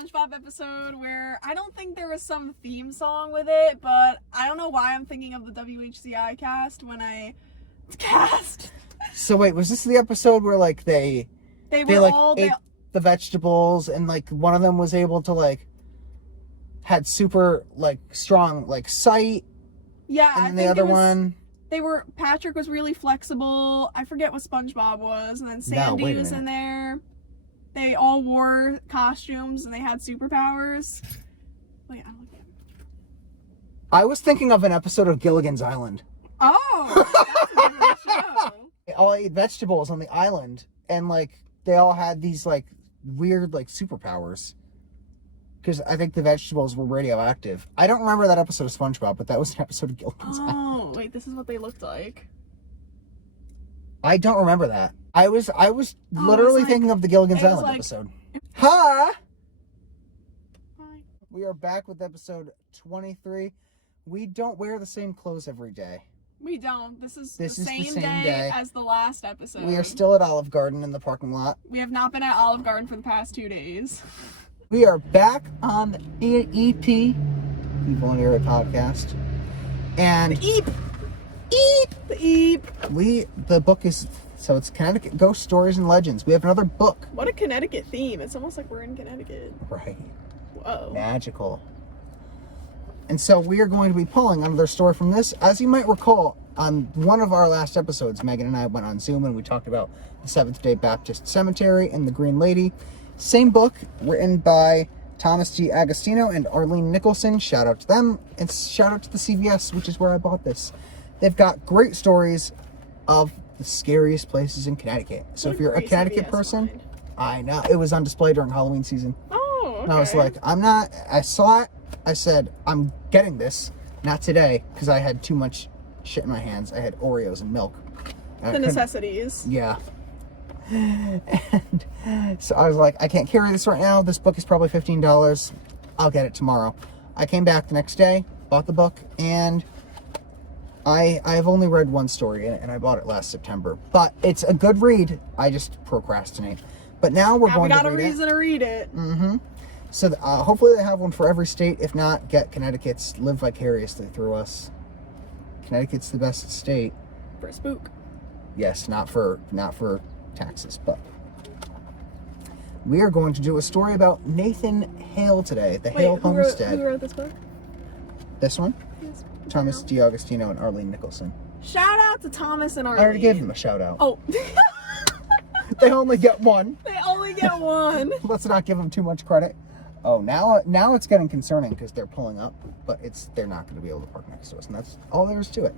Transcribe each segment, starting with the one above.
SpongeBob episode where I don't think there was some theme song with it, but I don't know why I'm thinking of the WHCI cast when I cast. So wait, was this the episode where like they ate the vegetables and like one of them was able to like had super like strong like sight? Yeah, and then the other one. Patrick was really flexible. I forget what SpongeBob was, and then Sandy was in there. They all wore costumes and they had superpowers. Wait, I don't know. I was thinking of an episode of Gilligan's Island. Oh, that's a different show. They all ate vegetables on the island, and like they all had these like weird like superpowers. Because I think the vegetables were radioactive. I don't remember that episode of SpongeBob, but that was an episode of Gilligan's Island. Oh, wait, this is what they looked like. I don't remember that. I was literally thinking of the Gilligan's Island episode. Hi! We are back with episode 23. We don't wear the same clothes every day. We don't. This is the same day as the last episode. We are still at Olive Garden in the parking lot. We have not been at Olive Garden for the past 2 days. We are back on the EP, Evil and Eerie Podcast. And the book is, so it's Connecticut Ghost Stories and Legends. We have another book. What a Connecticut theme. It's almost like we're in Connecticut. Right. Whoa. Magical. And so we are going to be pulling another story from this. As you might recall, on one of our last episodes, Megan and I went on Zoom and we talked about the Seventh-day Baptist Cemetery and the Green Lady. Same book, written by Thomas G. Agostino and Arlene Nicholson. Shout out to them. And shout out to the CVS, which is where I bought this. They've got great stories of the scariest places in Connecticut. So if you're a Connecticut person, I know. It was on display during Halloween season. Oh, okay. And I was like, I saw it. I said, I'm getting this. Not today, because I had too much shit in my hands. I had Oreos and milk. The necessities. Yeah. And so I was like, I can't carry this right now. This book is probably $15. I'll get it tomorrow. I came back the next day, bought the book, and I've only read one story in it, and I bought it last September. But it's a good read. I just procrastinate. But now we're going to read it. We got a reason to read it. Mm-hmm. So hopefully they have one for every state. If not, get Connecticut's. Live vicariously through us. Connecticut's the best state. For a spook. Yes, not for taxes, but we are going to do a story about Nathan Hale today, the Hale Homestead. Who wrote this book? This one? Yes. Thomas D. Agostino and Arlene Nicholson. Shout out to Thomas and Arlene. I already gave them a shout out. Oh. They only get one. They only get one. Let's not give them too much credit. Oh, now it's getting concerning because they're pulling up, but they're not going to be able to park next to us, and that's all there is to it.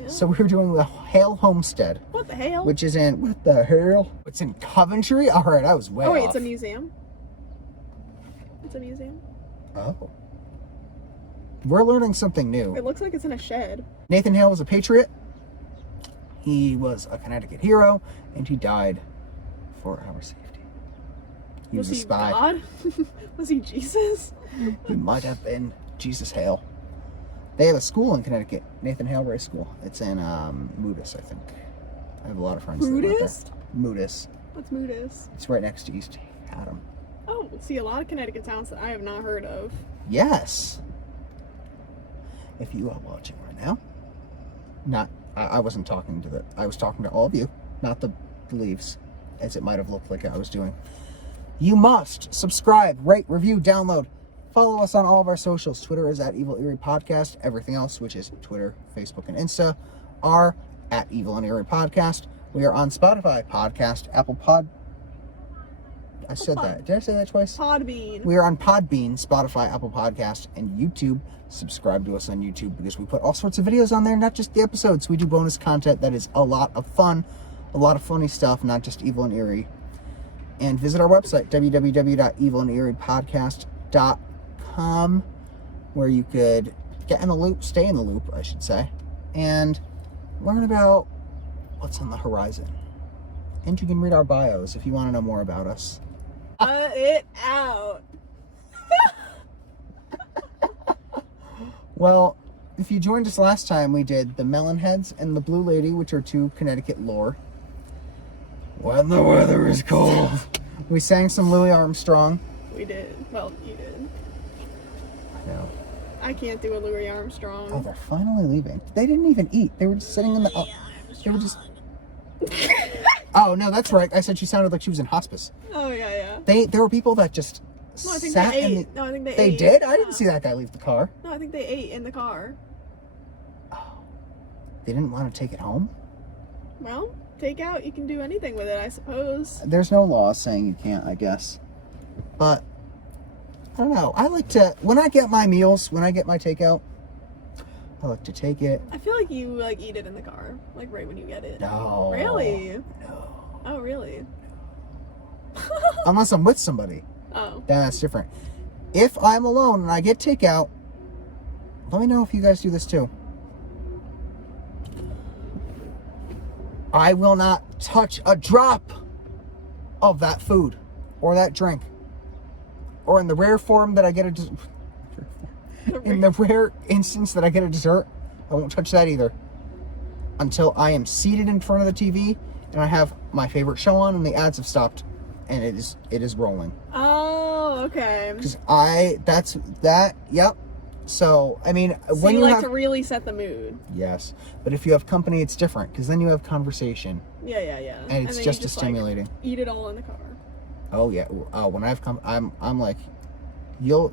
Yeah. So we're doing the Hale Homestead. What the hell? Which is in, what the hell? It's in Coventry? All right, I was way off. Oh, wait, it's a museum? It's a museum? Oh. We're learning something new. It looks like it's in a shed. Nathan Hale was a patriot. He was a Connecticut hero, and he died for our safety. He was a spy. God? Was he Jesus? He might have been Jesus Hale. They have a school in Connecticut, Nathan Hale Race School. It's in Moodus, I think. I have a lot of friends that work there. Moodus. What's Moodus? It's right next to East Haddam. Oh, see, a lot of Connecticut towns that I have not heard of. Yes. If you are watching right now, I wasn't talking to I was talking to all of you, not the leaves, as it might have looked like I was doing. You must subscribe, rate, review, download. Follow us on all of our socials. Twitter is at Evil Eerie Podcast. Everything else, which is Twitter, Facebook, and Insta, are at Evil and Eerie Podcast. We are on Spotify, Podcast, Apple Pod. I said that. Did I say that twice? Podbean. We are on Podbean, Spotify, Apple Podcast, and YouTube. Subscribe to us on YouTube because we put all sorts of videos on there, not just the episodes. We do bonus content that is a lot of fun, a lot of funny stuff, not just Evil and Eerie. And visit our website, www.evilandeeriepodcast.com, where you could get in the loop, stay in the loop, I should say, and learn about what's on the horizon. And you can read our bios if you want to know more about us. Cut it out. Well, if you joined us last time, we did the Melonheads and the Blue Lady, which are two Connecticut lore. When the weather is cold. We sang some Louis Armstrong. We did. Well, you did. I know. I can't do a Louis Armstrong. Oh, they're finally leaving. They didn't even eat. They were just sitting in the... they were just... Oh, no, that's right. I said she sounded like she was in hospice. Oh, yeah. There were people that just I think sat they ate. in No, I think they ate. They did? I didn't see that guy leave the car. No, I think they ate in the car. Oh. They didn't want to take it home? Well, take out. You can do anything with it, I suppose. There's no law saying you can't, I guess. But, I don't know. I like to, when I get my meals, when I get my takeout, I like to take it. I feel like you, like, eat it in the car. Like, right when you get it. No. Really? No. Oh, really? Unless I'm with somebody. Oh. Then that's different. If I'm alone and I get takeout, let me know if you guys do this too. I will not touch a drop of that food or that drink. Or in the rare form that I get in the rare instance that I get a dessert, I won't touch that either. Until I am seated in front of the TV and I have my favorite show on and the ads have stopped and it is rolling. Oh, okay. Because yep. So, I mean, so when you you like have, to really set the mood. Yes. But if you have company, it's different because then you have conversation. Yeah. And it's just as stimulating. Like, eat it all in the car. Oh, yeah. When I've come, I'm like, no.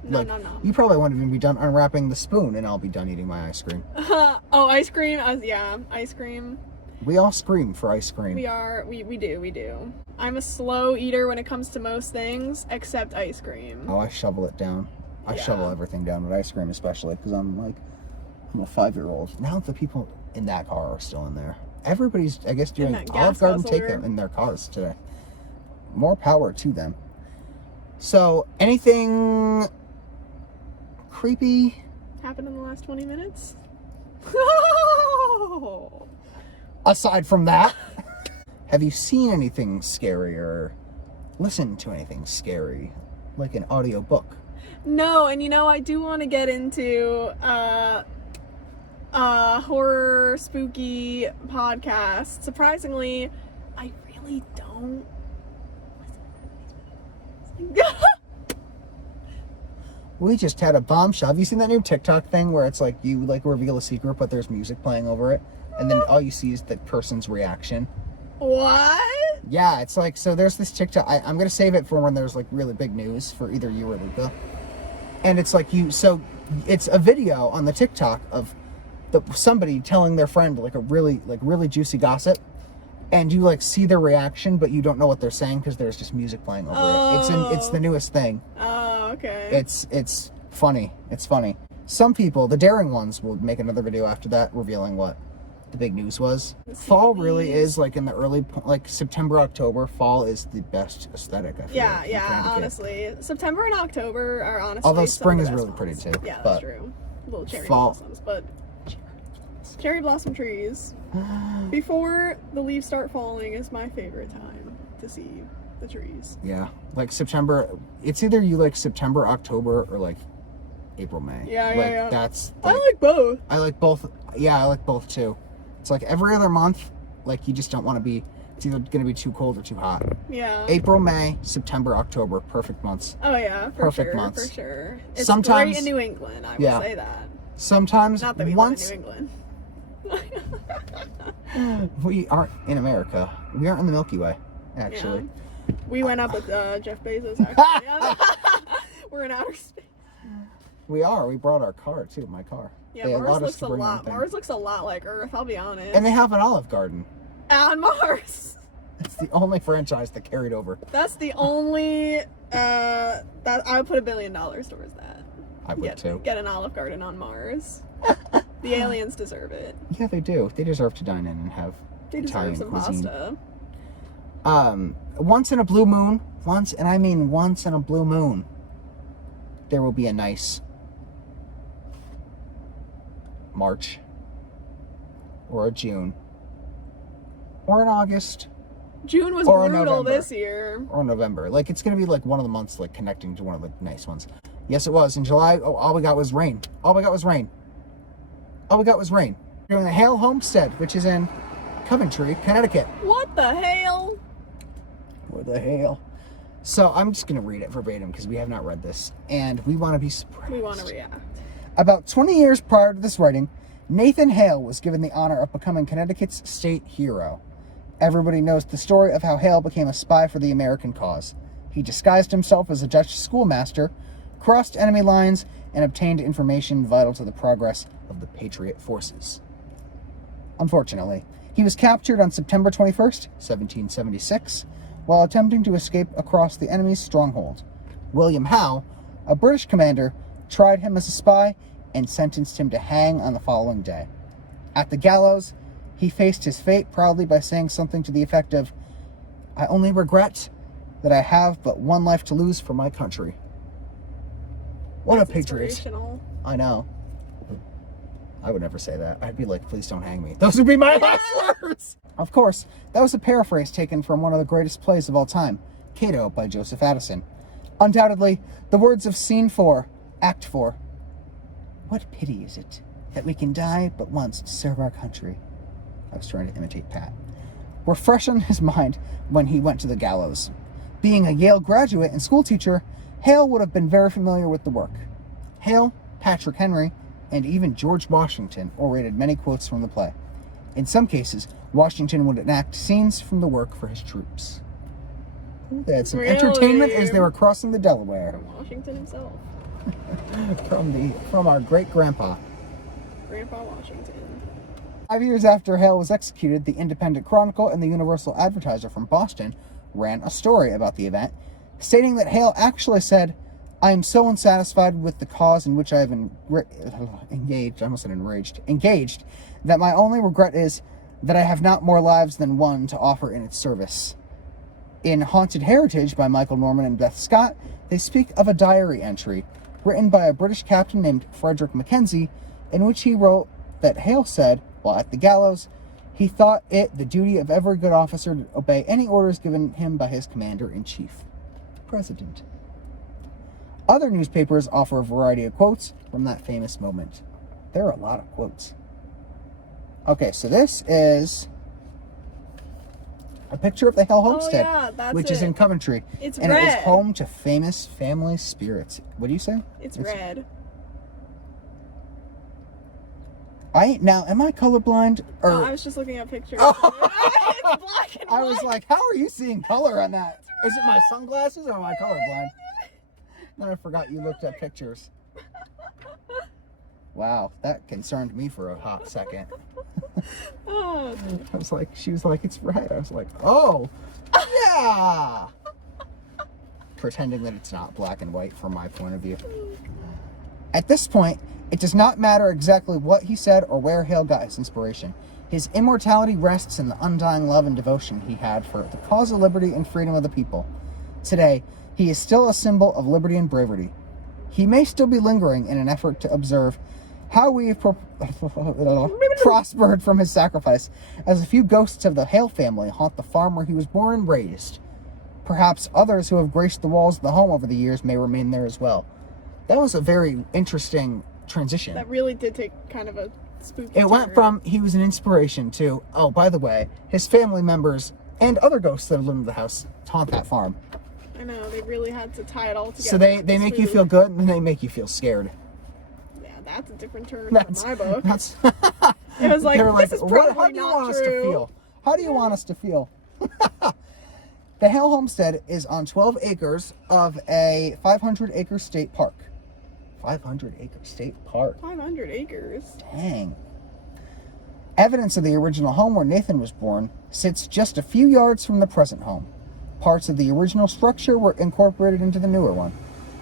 You probably won't even be done unwrapping the spoon and I'll be done eating my ice cream. Oh, ice cream? Yeah, ice cream. We all scream for ice cream. We do. I'm a slow eater when it comes to most things, except ice cream. Oh, I shovel it down. I shovel everything down with ice cream, especially because I'm a 5-year-old. Now the people in that car are still in there. Everybody's, I guess, doing Olive Garden takeout in their cars today. More power to them. So, anything creepy happened in the last 20 minutes? Aside from that, have you seen anything scary or listened to anything scary, like an audio book? No, and I do want to get into horror spooky podcast. Surprisingly, I really don't. We just had a bombshell. Have you seen that new TikTok thing where it's like you reveal a secret, but there's music playing over it, and then all you see is the person's reaction? What? Yeah, it's like, so there's this TikTok. I'm gonna save it for when there's like really big news for either you or Luca. And it's like it's a video on the TikTok of somebody telling their friend like a really juicy gossip, and you like see their reaction, but you don't know what they're saying because there's just music playing over it. It's the newest thing. Oh, okay. It's funny. It's funny. Some people, the daring ones, will make another video after that revealing what the big news was. Fall really is like in the early, like September, October. Fall is the best aesthetic, I feel. Yeah, honestly. September and October are honestly. Although spring is really months. pretty too. Yeah, that's true. Little cherry fall. blossoms, but cherry blossom trees. Before the leaves start falling is my favorite time to see the trees. Yeah, like September. It's either you like September, October, or like April, May. Yeah. That's. Like, I like both. I like both. Yeah, I like both too. It's like every other month. Like you just don't want to be. It's either going to be too cold or too hot. Yeah. April, May, September, October, perfect months. Oh yeah, perfect months. For sure. It's sometimes great in New England. I will say that. Sometimes not that we live in New England. We aren't in America. We aren't in the Milky Way, actually. Yeah. We went up with Jeff Bezos, actually. We're in outer space. We are. We brought our car, too, my car. Yeah, Mars looks a lot like Earth, I'll be honest. And they have an Olive Garden. On Mars. It's the only franchise that carried over. That's the only, that I would put $1 billion towards that. I would, too. Get an Olive Garden on Mars. The aliens deserve it. Yeah, they do. They deserve to dine in and have Italian cuisine. Pasta. Once in a blue moon, once in a blue moon, there will be a nice March or a June or an August. June was brutal this year. Or November. Like, it's going to be like one of the months like connecting to one of the nice ones. Yes, it was. In July, all we got was rain. All we got was rain. We're doing the Hale Homestead, which is in Coventry, Connecticut. What the hell? What the hell? So I'm just going to read it verbatim because we have not read this, and we want to be surprised. We want to react. About 20 years prior to this writing, Nathan Hale was given the honor of becoming Connecticut's state hero. Everybody knows the story of how Hale became a spy for the American cause. He disguised himself as a Dutch schoolmaster, crossed enemy lines, and obtained information vital to the progress of the Patriot forces. Unfortunately, he was captured on September 21st, 1776, while attempting to escape across the enemy's stronghold. William Howe, a British commander, tried him as a spy and sentenced him to hang on the following day. At the gallows, he faced his fate proudly by saying something to the effect of, "I only regret that I have but one life to lose for my country." What a patriot. I know. I would never say that. I'd be like, please don't hang me. Those would be my last words. Of course, that was a paraphrase taken from one of the greatest plays of all time, Cato by Joseph Addison. Undoubtedly, the words of Scene 4, Act 4. What pity is it that we can die but once to serve our country? I was trying to imitate Pat. Were fresh on his mind when he went to the gallows. Being a Yale graduate and schoolteacher, Hale would have been very familiar with the work. Hale, Patrick Henry, and even George Washington orated many quotes from the play. In some cases, Washington would enact scenes from the work for his troops. They had some entertainment as they were crossing the Delaware. From Washington himself. from our great-grandpa. Grandpa Washington. 5 years after Hale was executed, the Independent Chronicle and the Universal Advertiser from Boston ran a story about the event, stating that Hale actually said, "I am so unsatisfied with the cause in which I have engaged, that my only regret is that I have not more lives than one to offer in its service." In Haunted Heritage by Michael Norman and Beth Scott, they speak of a diary entry written by a British captain named Frederick Mackenzie, in which he wrote that Hale said, while at the gallows, he thought it the duty of every good officer to obey any orders given him by his commander-in-chief, the President. Other newspapers offer a variety of quotes from that famous moment. There are a lot of quotes. Okay, so this is a picture of the Hale Homestead, which is in Coventry. It's and red. it is home to famous family spirits. What do you say? It's red. Am I colorblind? Or... No, I was just looking at pictures. Oh. It's black and white. I was like, how are you seeing color on that? Is it my sunglasses or am I colorblind? Then I forgot you looked at pictures. Wow, that concerned me for a hot second. Oh. I was like, she was like, it's red. I was like, oh, yeah. Pretending that it's not black and white from my point of view. At this point, it does not matter exactly what he said or where Hale got his inspiration. His immortality rests in the undying love and devotion he had for the cause of liberty and freedom of the people. Today, he is still a symbol of liberty and bravery. He may still be lingering in an effort to observe how we have prospered from his sacrifice, as a few ghosts of the Hale family haunt the farm where he was born and raised. Perhaps others who have graced the walls of the home over the years may remain there as well. That was a very interesting transition. That really did take kind of a spooky It went from he was an inspiration to, oh, by the way, his family members and other ghosts that live in the house haunt that farm. I know, they really had to tie it all together. So they make you feel good and then they make you feel scared. Yeah, that's a different turn in my book. That's it was like, like, this is probably how do you want not us to true. feel? How do you want us to feel? The Hale Homestead is on 12 acres of a 500-acre state park. 500-acre state park. 500 acres. Dang. Evidence of the original home where Nathan was born sits just a few yards from the present home. Parts of the original structure were incorporated into the newer one.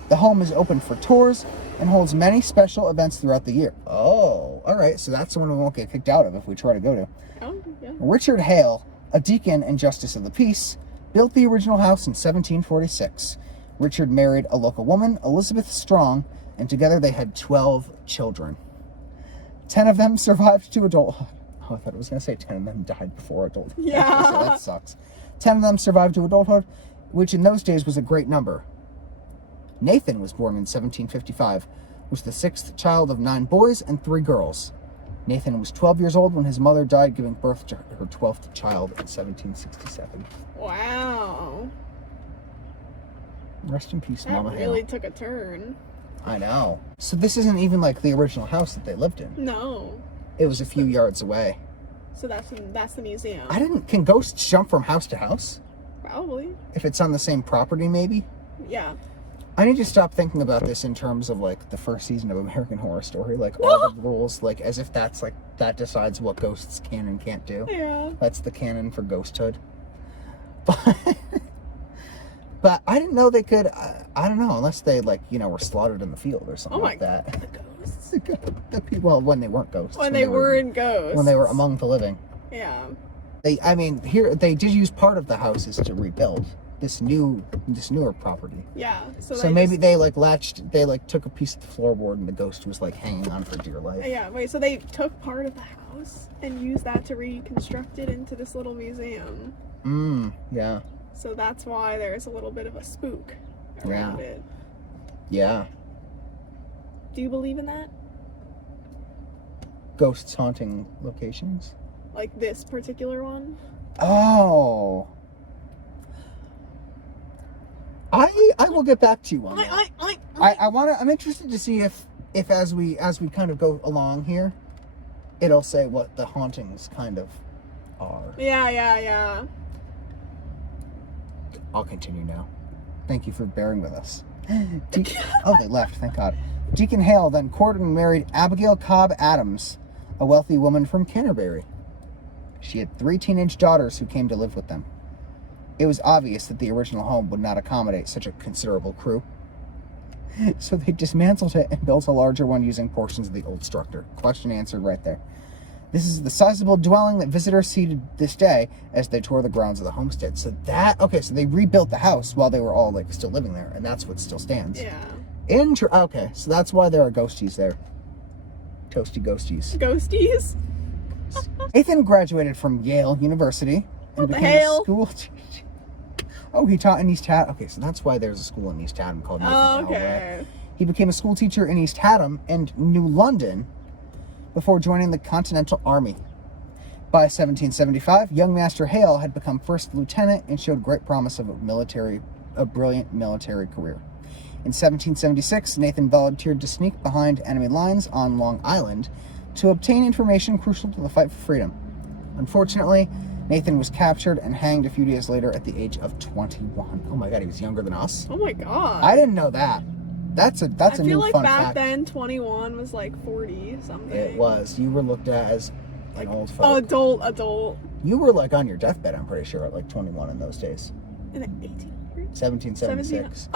The home is open for tours and holds many special events throughout the year. Oh, all right. So that's the one we won't get kicked out of if we try to go to. Oh, yeah. Richard Hale, a deacon and justice of the peace, built the original house in 1746. Richard married a local woman, Elizabeth Strong, and together they had 12 children. 10 of them survived to adulthood. Oh, I thought it was going to say 10 of them died before adulthood. Yeah. So that sucks. 10 of them survived to adulthood, which in those days was a great number. Nathan was born in 1755, was the 6th child of 9 boys and 3 girls. Nathan was 12 years old when his mother died, giving birth to her 12th child in 1767. Wow. Rest in peace, Mama Hale. That really took a turn. I know. So this isn't even like the original house that they lived in. No. It was a few yards away. So that's the museum. Can ghosts jump from house to house? Probably. If it's on the same property, maybe? Yeah. I need to stop thinking about this in terms of like the first season of American Horror Story, like all the rules, like as if that's like that decides what ghosts can and can't do. Yeah. That's the canon for ghosthood. But I didn't know they could. I don't know, unless they were slaughtered in the field or something like that. The ghosts. The people, well, when they weren't ghosts. When they weren't ghosts. When they were among the living. Yeah. Here they did use part of the houses to rebuild this newer property. Yeah. So maybe they took a piece of the floorboard and the ghost was like hanging on for dear life. Yeah. Wait. So they took part of the house and used that to reconstruct it into this little museum. Yeah. So that's why there's a little bit of a spook around it. Yeah. Do you believe in that? Ghosts haunting locations? Like this particular one? Oh. I will get back to you on that. I'm interested to see if as we kind of go along here, it'll say what the hauntings kind of are. Yeah. I'll continue now. Thank you for bearing with us. They left, thank God. Deacon Hale then courted and married Abigail Cobb Adams, a wealthy woman from Canterbury. She had 3 teenage daughters who came to live with them. It was obvious that the original home would not accommodate such a considerable crew. So they dismantled it and built a larger one using portions of the old structure. Question answered right there. This is the sizable dwelling that visitors see to this day as they tour the grounds of the homestead. So they rebuilt the house while they were all still living there, and that's what still stands. Yeah. Okay, so that's why there are ghosties there. Toasty ghosties. Ghosties? Nathan graduated from Yale University and became a school teacher. Oh, he taught in East Haddam. Okay, so that's why there's a school in East Haddam called Nathan Hale. Okay. Right? He became a school teacher in East Haddam and New London before joining the Continental Army. By 1775, young Master Hale had become first lieutenant and showed great promise of a brilliant military career. In 1776, Nathan volunteered to sneak behind enemy lines on Long Island to obtain information crucial to the fight for freedom. Unfortunately, Nathan was captured and hanged a few days later at the age of 21. Oh my God, he was younger than us. Oh my God. I didn't know that. That's a new fun fact. I feel like back then 21 was like 40 something. It was. You were looked at as an old folk. Adult. You were on your deathbed, I'm pretty sure, at 21 in those days. In the 1800s? 1776.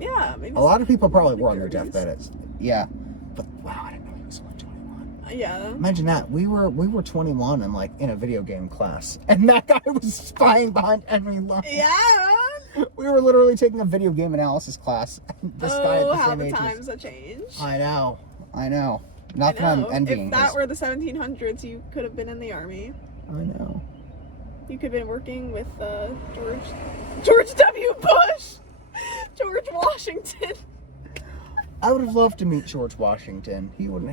Yeah. Maybe a lot of people probably were on their deathbed. Yeah. But wow, I didn't know he was only 21. Yeah. Imagine that. We were 21 and in a video game class, and that guy was spying behind enemy lines. Yeah. We were literally taking a video game analysis class. This guy at the how same the age times have changed. I know. Not that I'm envying. If that were the 1700s, you could have been in the army. I know. You could have been working with George W. Bush, George Washington. I would have loved to meet George Washington. He could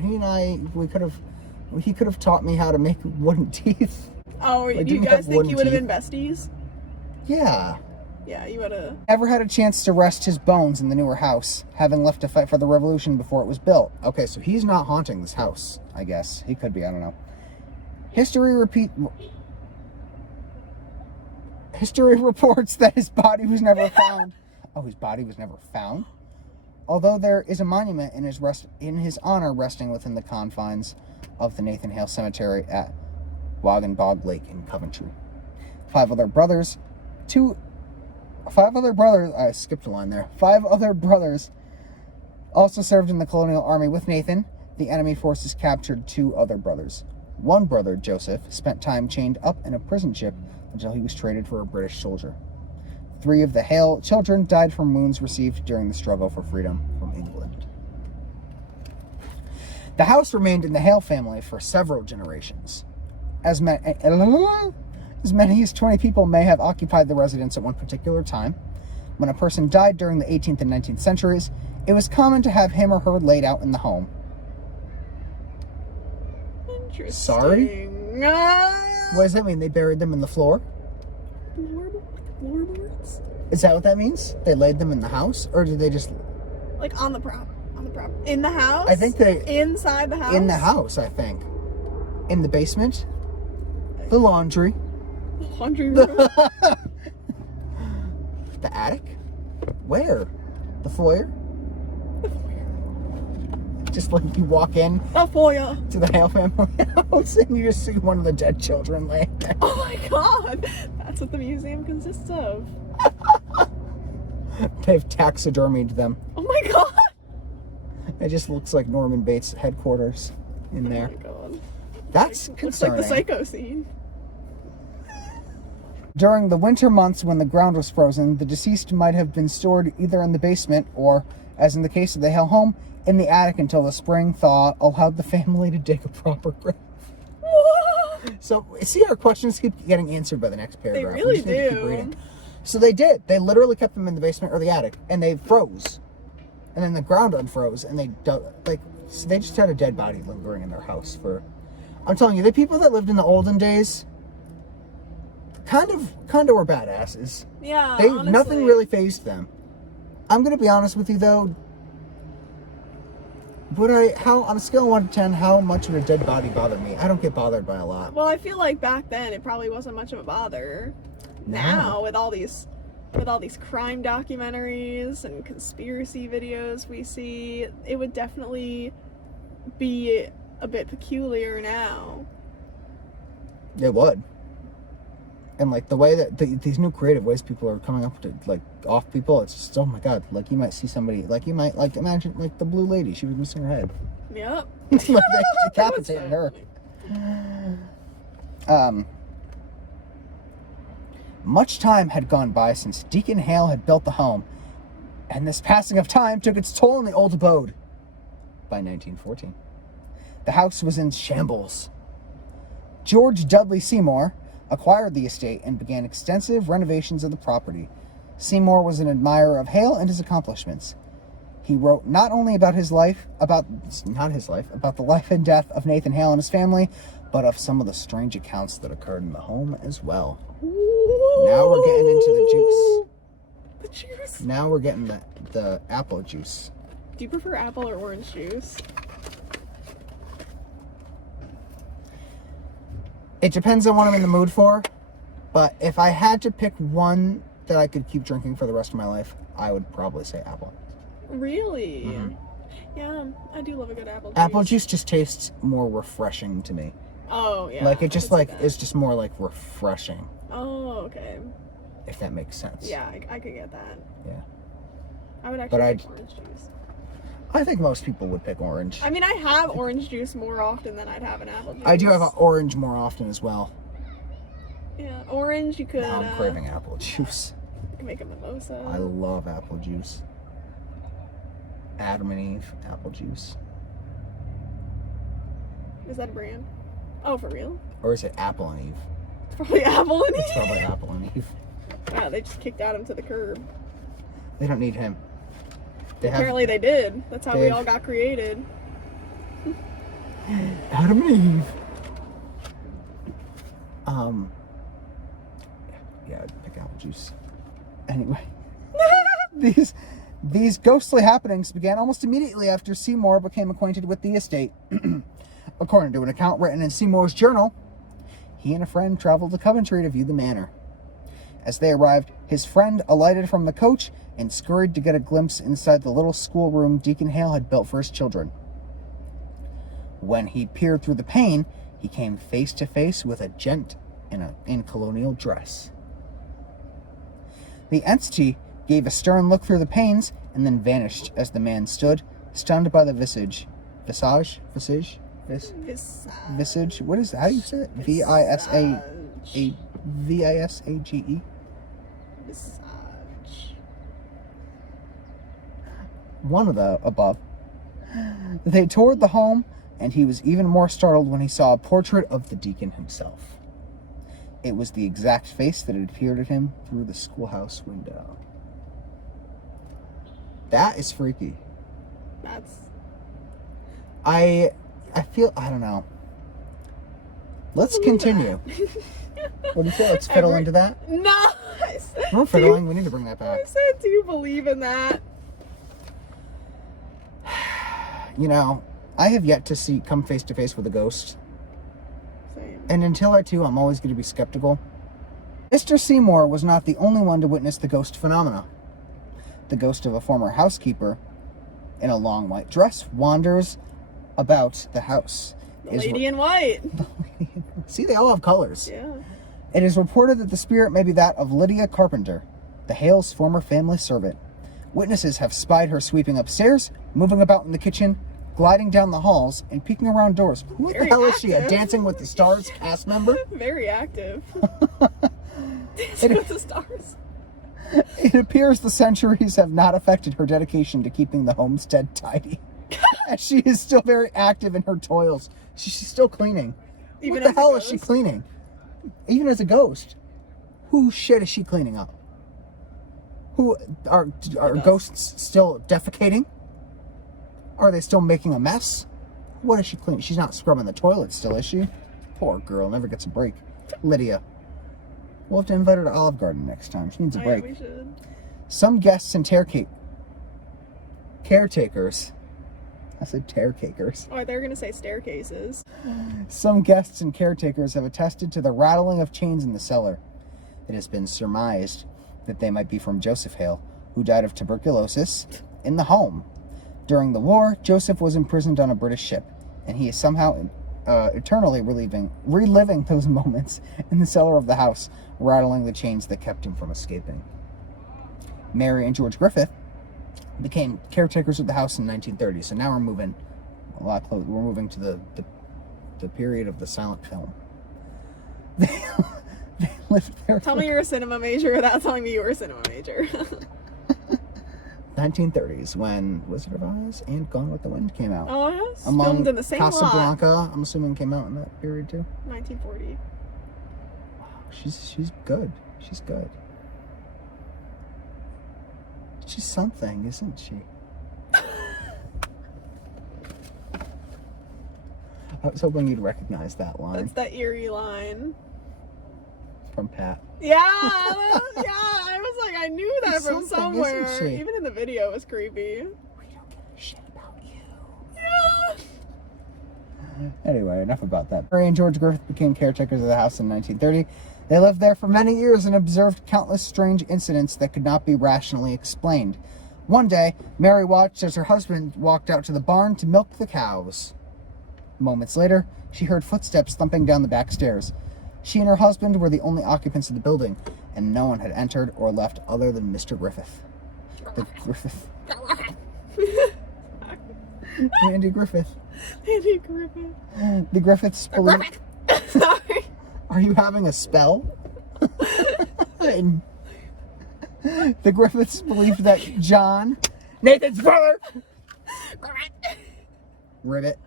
have taught me how to make wooden teeth. Oh, you guys think you would have been besties? Yeah. Yeah, you would have. Never had a chance to rest his bones in the newer house, having left to fight for the revolution before it was built. Okay, so he's not haunting this house, I guess. He could be, I don't know. History reports that his body was never found. Oh, his body was never found? Although there is a monument in his honor resting within the confines of the Nathan Hale Cemetery at Wagenbog Lake in Coventry. Five other brothers, I skipped a line there. 5 other brothers also served in the colonial army with Nathan. The enemy forces captured 2 other brothers. One brother, Joseph, spent time chained up in a prison ship until he was traded for a British soldier. 3 of the Hale children died from wounds received during the struggle for freedom from England. The house remained in the Hale family for several generations. As many as 20 people may have occupied the residence at one particular time. When a person died during the 18th and 19th centuries, it was common to have him or her laid out in the home. Interesting. Sorry? What does that mean? They buried them in the floor? Floorboards? Is that what that means? They laid them in the house, or did they just... Like on the prop. In the house? I think they... Inside the house? In the house, I think. In the basement. The laundry. Laundry room? The attic? Where? The foyer? Just like you walk in the foyer to the Hale family house and you just see one of the dead children laying there. Oh my god! That's what the museum consists of. They've taxidermied them. Oh my god! It just looks like Norman Bates' headquarters in there. Oh my god. That's Looks concerning. like the Psycho scene. During the winter months when the ground was frozen, the deceased might have been stored either in the basement or, as in the case of the Hale home, in the attic until the spring thaw allowed the family to dig a proper grave. So, see, our questions keep getting answered by the next paragraph. They really we just need to keep do. reading. So they did. They literally kept them in the basement or the attic, and they froze. And then the ground unfroze, and they dug, so they just had a dead body lingering in their house for... I'm telling you, the people that lived in the olden days kind of were badasses. Yeah, Nothing really fazed them. I'm gonna be honest with you though. On a scale of 1 to 10, how much would a dead body bother me? I don't get bothered by a lot. Well, I feel like back then it probably wasn't much of a bother. Now with all these crime documentaries and conspiracy videos we see, it would definitely be a bit peculiar now. It would. And like the way that these new creative ways people are coming up to like off people, it's just, oh my god, like you might see somebody, like you might like imagine like the blue lady, she was missing her head. Yep. Like they decapitated her. Much time had gone by since Deacon Hale had built the home, and this passing of time took its toll on the old abode. By 1914, the house was in shambles. George Dudley Seymour acquired the estate and began extensive renovations of the property. Seymour was an admirer of Hale and his accomplishments. He wrote not only about the life and death of Nathan Hale and his family, but of some of the strange accounts that occurred in the home as well. Ooh. Now we're getting into the juice. The juice? Now we're getting the apple juice. Do you prefer apple or orange juice? It depends on what I'm in the mood for, but if I had to pick one that I could keep drinking for the rest of my life, I would probably say apple. Really? Mm-hmm. Yeah, I do love a good apple juice. Apple juice just tastes more refreshing to me. Oh, yeah. Like, it just, like, it's just more, like, refreshing. Oh, okay. If that makes sense. Yeah, I could get that. Yeah. I would actually pick orange juice. I think most people would pick orange. I mean, I have orange juice more often than I'd have an apple juice. I do have orange more often as well. Yeah, orange you could... Now I'm craving apple juice. You can make a mimosa. I love apple juice. Adam and Eve apple juice. Is that a brand? Oh, for real? Or is it Apple and Eve? It's probably Apple and Eve. It's probably Apple and Eve. Wow, they just kicked Adam to the curb. They don't need him. Apparently they did. That's how we all got created. Adam and Eve. Yeah, I'd pick apple juice. Anyway. These ghostly happenings began almost immediately after Seymour became acquainted with the estate. According to an account written in Seymour's journal, he and a friend traveled to Coventry to view the manor. As they arrived, his friend alighted from the coach and scurried to get a glimpse inside the little schoolroom Deacon Hale had built for his children. When he peered through the pane, he came face to face with a gent in colonial dress. The entity gave a stern look through the panes and then vanished as the man stood, stunned by the visage. Visage? What is that? How do you say it? Visage. Visage. Visage. One of the above. They toured the home, and he was even more startled when he saw a portrait of the deacon himself. It was the exact face that had appeared at him through the schoolhouse window. That is freaky. That's... I feel, I don't know. Let's continue. What do you say? Let's fiddle into that? No! We're fiddling. We need to bring that back. I said, do you believe in that? You know, I have yet to come face to face with a ghost. Same. And until I do, I'm always going to be skeptical. Mr. Seymour was not the only one to witness the ghost phenomena. The ghost of a former housekeeper in a long white dress wanders about the house. The lady in white. See, they all have colors. Yeah. It is reported that the spirit may be that of Lydia Carpenter, the Hale's former family servant. Witnesses have spied her sweeping upstairs, moving about in the kitchen, gliding down the halls, and peeking around doors. Who the hell is she? A Dancing with the Stars cast member? Very active. Dancing with the Stars. It appears the centuries have not affected her dedication to keeping the homestead tidy. As she is still very active in her toils. She's still cleaning. What the hell is she cleaning? Even as a ghost. Whose shit is she cleaning up? Who are ghosts still defecating? Are they still making a mess? What is she cleaning? She's not scrubbing the toilet still, is she? Poor girl, never gets a break. Lydia. We'll have to invite her to Olive Garden next time. She needs a break. Yeah, we should. Some guests and caretakers. I said caretakers. Oh, they were going to say staircases. Some guests and caretakers have attested to the rattling of chains in the cellar. It has been surmised that they might be from Joseph Hale, who died of tuberculosis in the home. During the war, Joseph was imprisoned on a British ship, and he is somehow eternally reliving those moments in the cellar of the house, rattling the chains that kept him from escaping. Mary and George Griffith became caretakers of the house in 1930, so now we're moving a lot closer. We're moving to the period of the silent film. They lived there. Tell me you're a cinema major without telling me you were a cinema major. 1930s, when Wizard of Oz and Gone with the Wind came out. Oh, yes? Filmed in the same Casablanca, lot. I'm assuming came out in that period too. 1940. Wow, she's good. She's good. She's something, isn't she? I was hoping you'd recognize that line. That's that eerie line. From Pat. Yeah, I was like, I knew that She's from something, somewhere. isn't she? Even in the video, it was creepy. We don't give a shit about you. Yeah. Anyway, enough about that. Mary and George Griffith became caretakers of the house in 1930. They lived there for many years and observed countless strange incidents that could not be rationally explained. One day, Mary watched as her husband walked out to the barn to milk the cows. Moments later, she heard footsteps thumping down the back stairs. She and her husband were the only occupants of the building, and no one had entered or left other than Mr. Griffith. Andy Griffith. Andy Griffith. The Griffiths believed... Sorry. Are you having a spell? The Griffiths believed that John, Nathan's brother, Ribbit,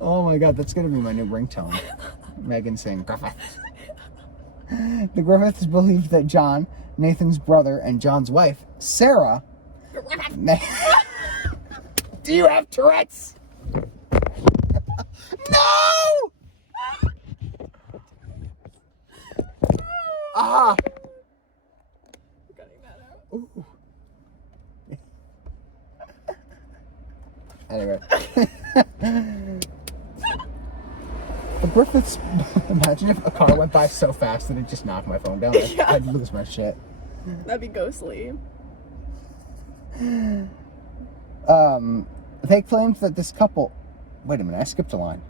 oh my god, that's gonna be my new ringtone. Meghan saying Griffith. The Griffiths believed that John, Nathan's brother, and John's wife, Sarah, do you have Tourette's? No! Ah! Cutting that out. Ooh. Anyway. The Griffiths, imagine if a car went by so fast that it just knocked my phone down. Yeah. I'd lose my shit. That'd be ghostly. They claimed that this couple... Wait a minute, I skipped a line.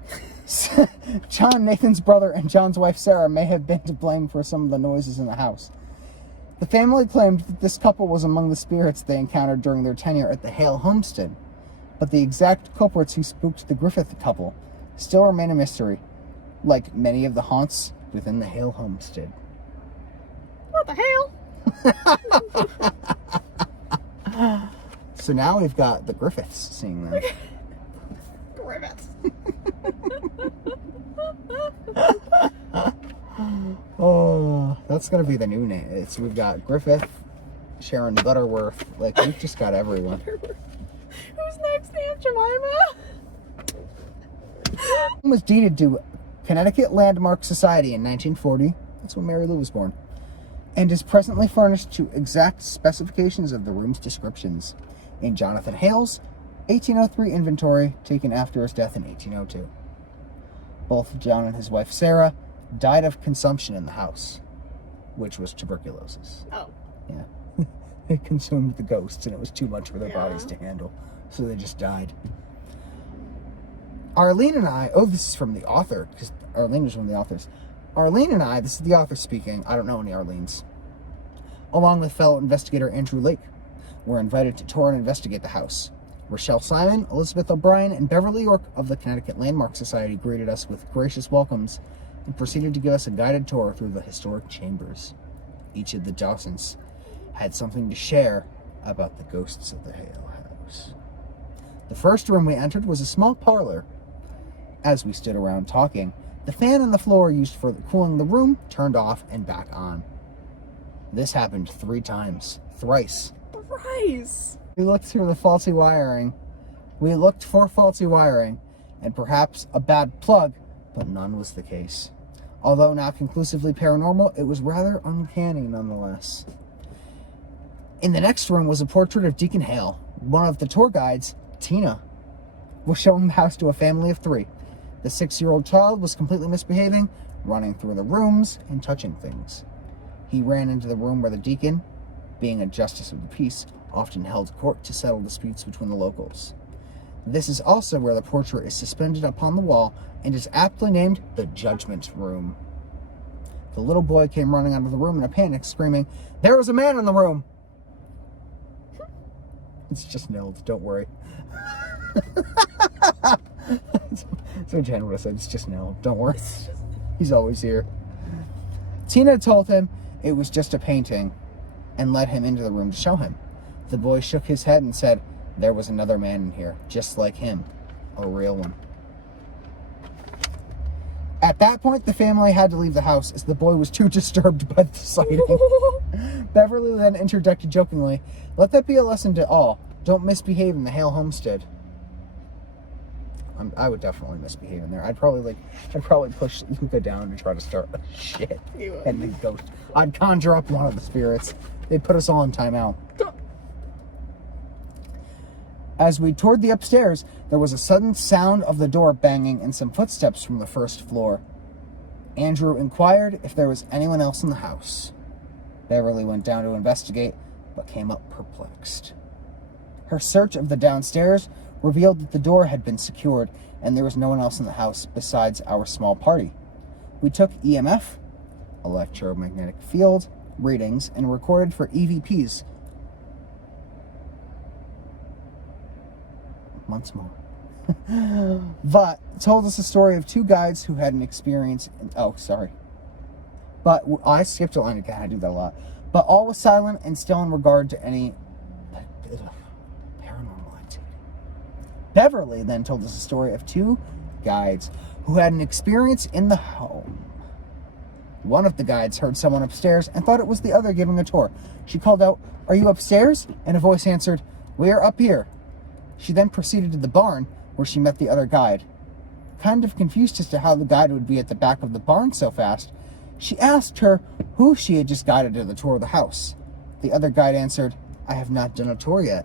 John, Nathan's brother, and John's wife, Sarah, may have been to blame for some of the noises in the house. The family claimed that this couple was among the spirits they encountered during their tenure at the Hale Homestead, but the exact culprits who spooked the Griffith couple still remain a mystery, like many of the haunts within the Hale Homestead. What the hell? So now we've got the Griffiths seeing them. Griffiths. Oh, that's gonna be the new name. We've got Griffith, Sharon Butterworth. Like, we've just got everyone. Who's next? Aunt Jemima. It was deeded to Connecticut Landmark Society in 1940. That's when Mary Lou was born. And is presently furnished to exact specifications of the room's descriptions in Jonathan Hale's 1803 inventory taken after his death in 1802. Both John and his wife Sarah died of consumption in the house, which was tuberculosis. Oh. Yeah. It consumed the ghosts and it was too much for their bodies to handle, so they just died. Arlene and I, this is from the author, because Arlene was one of the authors. Arlene and I, this is the author speaking, I don't know any Arlenes, along with fellow investigator Andrew Lake, were invited to tour and investigate the house. Rochelle Simon, Elizabeth O'Brien, and Beverly York of the Connecticut Landmark Society greeted us with gracious welcomes and proceeded to give us a guided tour through the historic chambers. Each of the Dawsons had something to share about the ghosts of the Hale house. The first room we entered was a small parlor. As we stood around talking, the fan on the floor used for cooling the room turned off and back on. This happened 3 times. Thrice. We looked through the faulty wiring. We looked for faulty wiring and perhaps a bad plug, but none was the case. Although not conclusively paranormal, it was rather uncanny nonetheless. In the next room was a portrait of Deacon Hale. One of the tour guides, Tina, was showing the house to a family of 3. The 6-year-old child was completely misbehaving, running through the rooms and touching things. He ran into the room where the deacon, being a justice of the peace, often held court to settle disputes between the locals. This is also where the portrait is suspended upon the wall and is aptly named the Judgment Room. The little boy came running out of the room in a panic, screaming, "There was a man in the room!" It's just Neld, don't worry. So Jen would have said, it's just Neld, don't worry. He's always here. Tina told him it was just a painting and led him into the room to show him. The boy shook his head and said, there was another man in here, just like him, a real one. At that point, the family had to leave the house as the boy was too disturbed by the sighting. Beverly then interjected jokingly, let that be a lesson to all. Don't misbehave in the Hale Homestead. I would definitely misbehave in there. I'd probably push Luca down and try to start shit. And the ghost. I'd conjure up one of the spirits. They'd put us all in timeout. As we toured the upstairs, there was a sudden sound of the door banging and some footsteps from the first floor. Andrew inquired if there was anyone else in the house. Beverly went down to investigate, but came up perplexed. Her search of the downstairs revealed that the door had been secured and there was no one else in the house besides our small party. We took EMF, electromagnetic field, readings and recorded for EVPs. Months more. But told us a story of 2 guides who had an experience But I skipped a line again, I do that a lot. But all was silent and still in regard to any paranormal activity. Beverly then told us a story of 2 guides who had an experience in the home. One of the guides heard someone upstairs and thought it was the other giving a tour. She called out, "Are you upstairs?" And a voice answered, "We are up here." She then proceeded to the barn where she met the other guide. Kind of confused as to how the guide would be at the back of the barn so fast, she asked her who she had just guided to the tour of the house. The other guide answered, "I have not done a tour yet.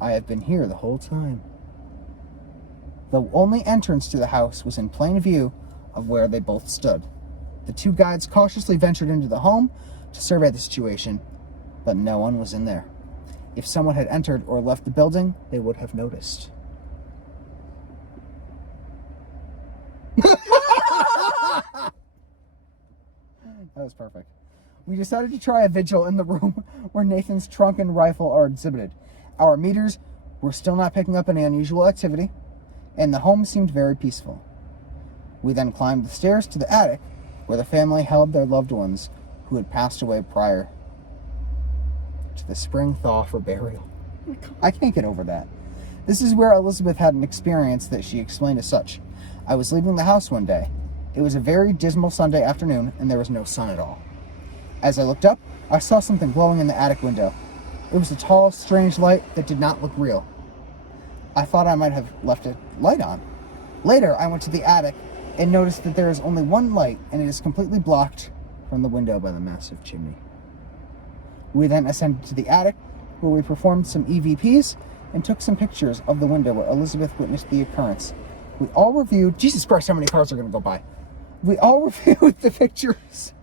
I have been here the whole time." The only entrance to the house was in plain view of where they both stood. The 2 guides cautiously ventured into the home to survey the situation, but no one was in there. If someone had entered or left the building, they would have noticed. That was perfect. We decided to try a vigil in the room where Nathan's trunk and rifle are exhibited. Our meters were still not picking up any unusual activity, and the home seemed very peaceful. We then climbed the stairs to the attic, where the family held their loved ones who had passed away prior to the spring thaw for burial. I can't get over that. This is where Elizabeth had an experience that she explained as such. I was leaving the house one day. It was a very dismal Sunday afternoon, and there was no sun at all. As I looked up, I saw something glowing in the attic window. It was a tall, strange light that did not look real. I thought I might have left a light on. Later, I went to the attic and noticed that there is only one light, and it is completely blocked from the window by the massive chimney. We then ascended to the attic, where we performed some EVPs and took some pictures of the window where Elizabeth witnessed the occurrence. We all reviewed... Jesus Christ, how many cars are going to go by? We all reviewed the pictures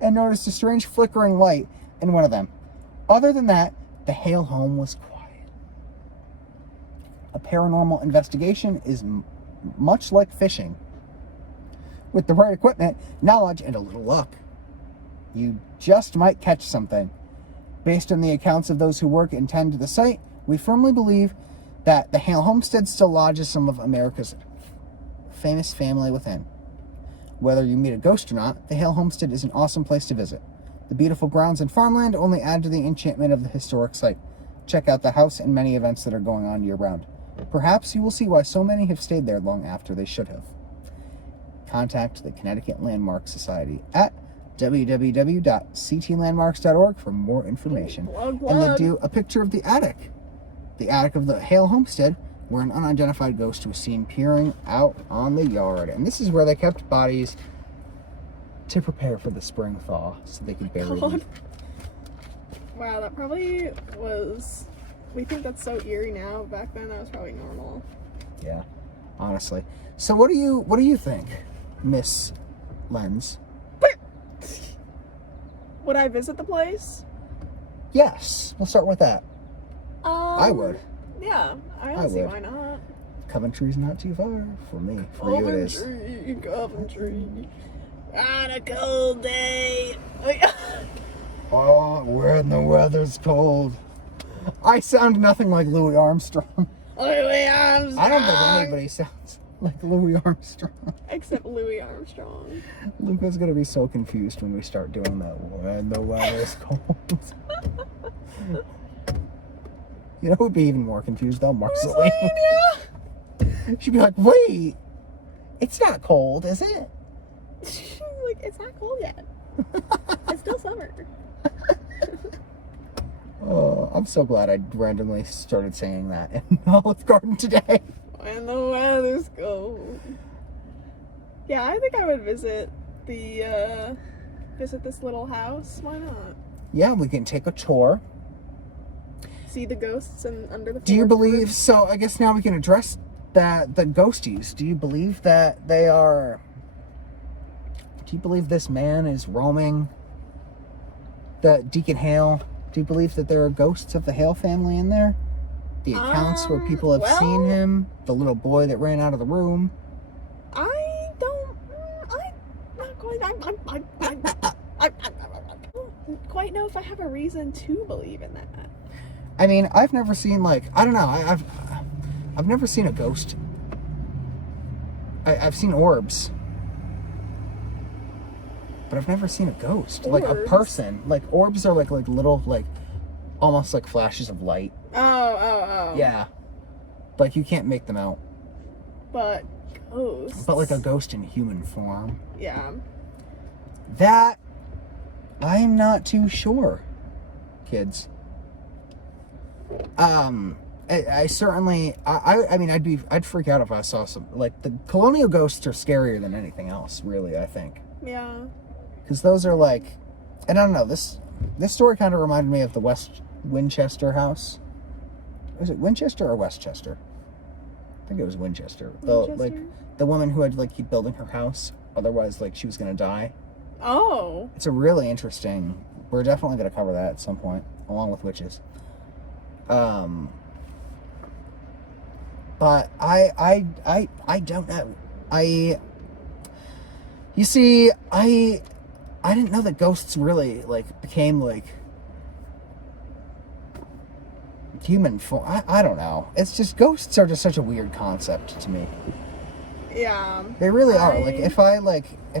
and noticed a strange flickering light in one of them. Other than that, the Hale home was quiet. A paranormal investigation is much like fishing. With the right equipment, knowledge, and a little luck, you just might catch something. Based on the accounts of those who work and tend to the site, we firmly believe that the Hale Homestead still lodges some of America's famous family within. Whether you meet a ghost or not, the Hale Homestead is an awesome place to visit. The beautiful grounds and farmland only add to the enchantment of the historic site. Check out the house and many events that are going on year-round. Perhaps you will see why so many have stayed there long after they should have. Contact the Connecticut Landmark Society at www.ctlandmarks.org for more information. And they do a picture of the attic of the Hale Homestead, where an unidentified ghost was seen peering out on the yard. And this is where they kept bodies to prepare for the spring thaw, so they could bury them. Wow, that probably was... We think that's so eerie now. Back then, that was probably normal. Yeah, honestly. So what do you think, Miss Lenz? Would I visit the place? Yes, we'll start with that. I would. Yeah, I don't see why not. Coventry's not too far for me. For you it is. Coventry. On a cold day. Oh, when the weather's cold. I sound nothing like Louis Armstrong. Louis Armstrong. I don't think anybody sounds like Louis Armstrong. Except Louis Armstrong. Luca's gonna be so confused when we start doing that. When the weather's cold. You know who would be even more confused though? Marceline. Yeah. She'd be like, wait, it's not cold, is it? She's like, it's not cold yet. It's still summer. Oh, I'm so glad I randomly started saying that in Olive Garden today. When the weather's cold. Yeah, I think I would visit this little house. Why not? Yeah, we can take a tour. See the ghosts and under the. Do you believe? So I guess now we can address that the ghosties. Do you believe that they are? Do you believe this man is roaming? The Deacon Hale. Do you believe that there are ghosts of the Hale family in there? The accounts where people have seen him. The little boy that ran out of the room. I don't quite know if I have a reason to believe in that. I mean, I've never seen I don't know. I've never seen a ghost. I've seen orbs, but I've never seen a ghost. Orbs? Like a person. Like orbs are like little almost like flashes of light. Oh. Yeah, but you can't make them out. But ghosts. But like a ghost in human form. Yeah. That I'm not too sure, kids. I certainly, I mean, I'd freak out if I saw some, like, the colonial ghosts are scarier than anything else, really, I think. Yeah. Because those are like, and I don't know, this story kind of reminded me of the West Winchester house. Was it Winchester or Westchester? I think it was Winchester. Like, the woman who had to, keep building her house, otherwise, she was gonna die. Oh. It's a really interesting, we're definitely gonna cover that at some point, along with witches. But I don't know. You see, I didn't know that ghosts really became human form. I don't know. It's just ghosts are just such a weird concept to me. Yeah. They really are. If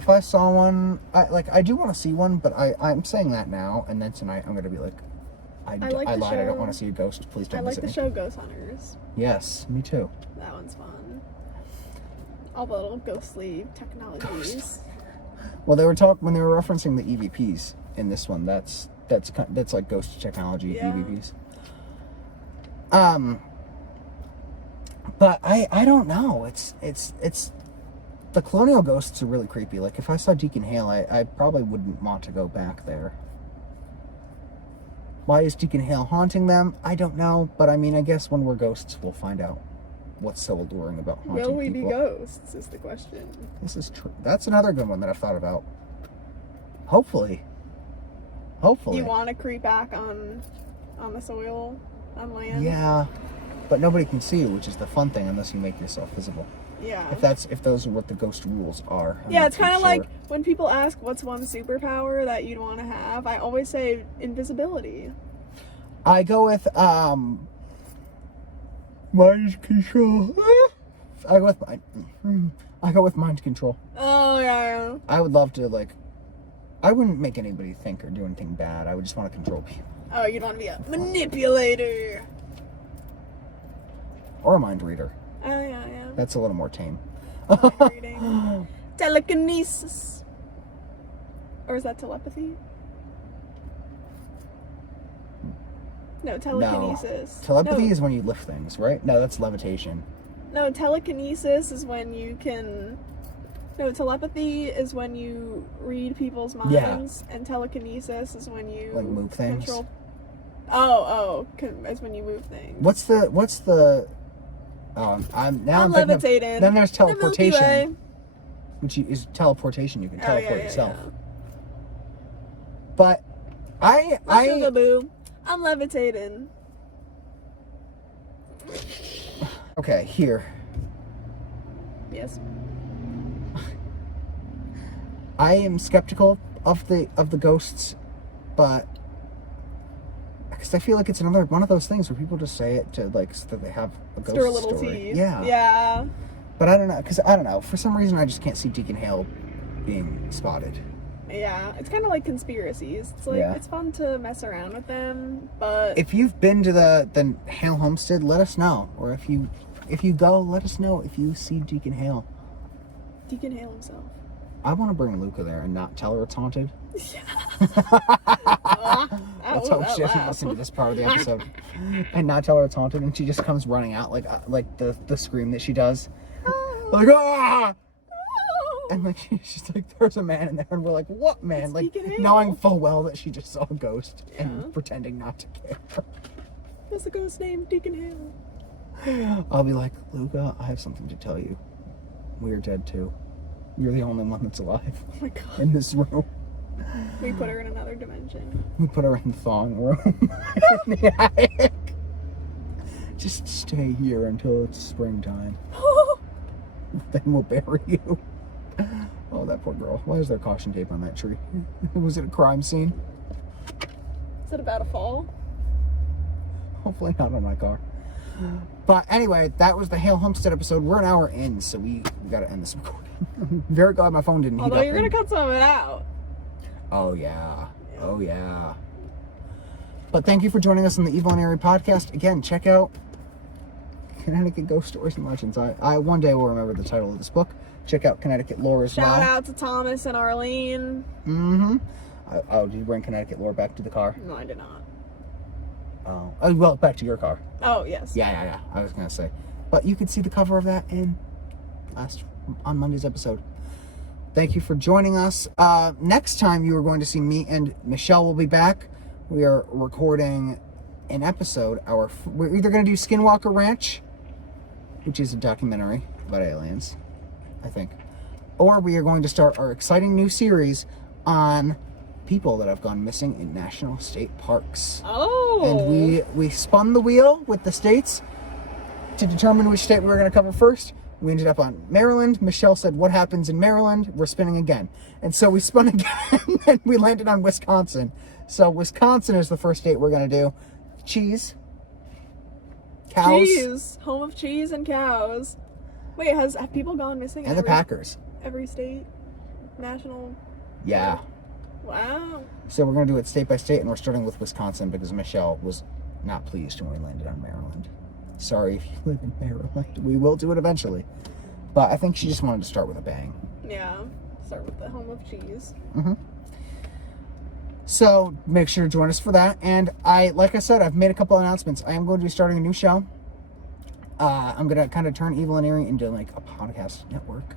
I saw one, I do want to see one, but I'm saying that now, and then tonight I'm gonna be like, I lied. I don't want to see a ghost. Please don't visit me. I like the show Ghost Hunters. Yes, me too. That one's fun. All the little ghostly technologies. Well, when they were referencing the EVPs in this one. That's like ghost technology, yeah. EVPs. But I don't know. It's the colonial ghosts are really creepy. Like, if I saw Deacon Hale, I probably wouldn't want to go back there. Why is Deacon Hale haunting them? I don't know. But I mean, I guess when we're ghosts, we'll find out what's so alluring about haunting people. Will we be ghosts is the question. This is true. That's another good one that I've thought about. Hopefully. You want to creep back on the soil, on land? Yeah. But nobody can see you, which is the fun thing, unless you make yourself visible. Yeah. If those are what the ghost rules are. Yeah, it's kind of like when people ask what's one superpower that you'd want to have, I always say invisibility. I go with mind control. I go with mind control. Oh yeah. I would love to, like, I wouldn't make anybody think or do anything bad. I would just want to control people. Oh, you'd want to be a manipulator. Or a mind reader. Oh yeah. That's a little more tame. Mind reading. Telekinesis. Or is that telepathy? No, telekinesis. No. Telepathy is when you lift things, right? No, that's levitation. No, telekinesis is when you can... No, telepathy is when you read people's minds, and telekinesis is when you... Like move things? Control... is when you move things. What's the... I'm levitating. Then there's The Milky Way. teleportation, which is teleportation. You can teleport yourself. Yeah. But I'm levitating. Okay, here. Yes. I am skeptical of the ghosts, but because I feel like it's another one of those things where people just say it to, like, so that they have a ghost Stir a little story. tea. Yeah. Yeah. But I don't know, because I don't know. For some reason, I just can't see Deacon Hale being spotted. Yeah, it's kind of like conspiracies. It's like it's fun to mess around with them, but if you've been to the Hale Homestead, let us know. Or if you go, let us know if you see Deacon Hale. Deacon Hale himself. I want to bring Luca there and not tell her it's haunted. Yeah. Let's hope she doesn't listen to this part of the episode and not tell her it's haunted, and she just comes running out like the scream that she does, like ah. And like she's like, there's a man in there, and we're like, what man? It's like Deacon Hale. Knowing full well that she just saw a ghost and pretending not to care. There's a ghost named Deacon Hale. I'll be like, Luca, I have something to tell you. We're dead too. You're the only one that's alive. Oh my god. In this room. We put her in another dimension. We put her in the thong room. In the attic. Just stay here until it's springtime. Then we'll bury you. Oh, that poor girl. Why is there caution tape on that tree? Was it a crime scene? Is it about a fall? Hopefully not on my car. But anyway, that was the Hale Homestead episode. We're an hour in, so we gotta end this recording. I'm very glad my phone didn't heat up. Although you're gonna cut some of it out. Oh yeah. Oh yeah. But thank you for joining us on the Evil and Eerie Podcast. Again, check out Connecticut Ghost Stories and Legends. I one day will remember the title of this book. Check out Connecticut Lore as well. Shout out to Thomas and Arlene. Mm-hmm. Did you bring Connecticut Lore back to the car? No, I did not. Oh, well, back to your car. Oh, yes. Yeah. I was gonna say. But you could see the cover of that on Monday's episode. Thank you for joining us. Next time you are going to see me and Michelle will be back. We are recording an episode. We're either going to do Skinwalker Ranch, which is a documentary about aliens, I think. Or we are going to start our exciting new series on people that have gone missing in national state parks. Oh. And we spun the wheel with the states to determine which state we were going to cover first. We ended up on Maryland. Michelle said, what happens in Maryland? We're spinning again. And so we spun again, and we landed on Wisconsin. So Wisconsin is the first state we're going to do. Cheese. Cows. Cheese. Home of cheese and cows. Wait, have people gone missing? And the Packers. Every state? National? Yeah. Wow. So we're going to do it state by state, and we're starting with Wisconsin because Michelle was not pleased when we landed on Maryland. Sorry if you live in Maryland. We will do it eventually. But I think she just wanted to start with a bang. Yeah. Start with the home of cheese. Mm-hmm. So make sure to join us for that. And like I said, I've made a couple announcements. I am going to be starting a new show. I'm going to kind of turn Evil and Eerie into like a podcast network.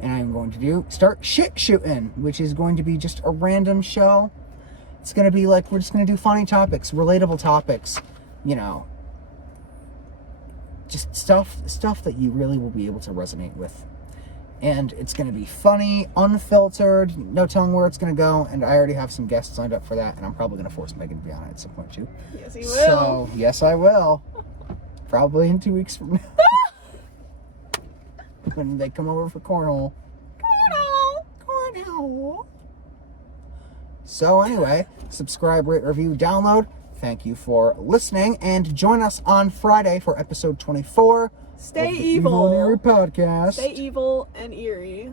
And I'm going to start shit shooting, which is going to be just a random show. It's going to be like, we're just going to do funny topics, relatable topics, you know, just stuff that you really will be able to resonate with. And it's going to be funny, unfiltered, no telling where it's going to go. And I already have some guests lined up for that. And I'm probably going to force Meghan to be on it at some point too. Yes, you will. So, yes, I will. Probably in 2 weeks from now. When they come over for cornhole. Cornhole. So anyway, subscribe, rate, review, download. Thank you for listening. And join us on Friday for episode 24. Stay of the evil. Evil and Eerie Podcast. Stay evil and eerie.